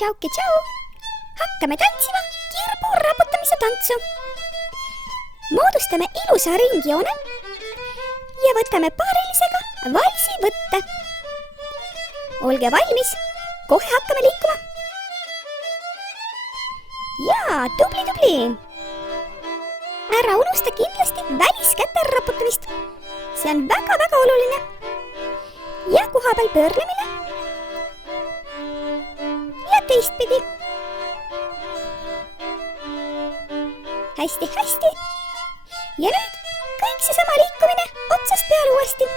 tšauki tšau. Hakkame tantsima kirbu raputamise tantsu. Moodustame ilusa ringjoone ja võtame paarilisega valsi võtte. Olge valmis, kohe hakkame liikuma. Jaa, tubli. Ära unusta kindlasti väliskäte raputamist. See on väga-väga oluline. Ja koha peal pöörlemine. Ja teistpidi. Hästi. Ja nüüd kõik seesama liikumine otsast peale uuesti.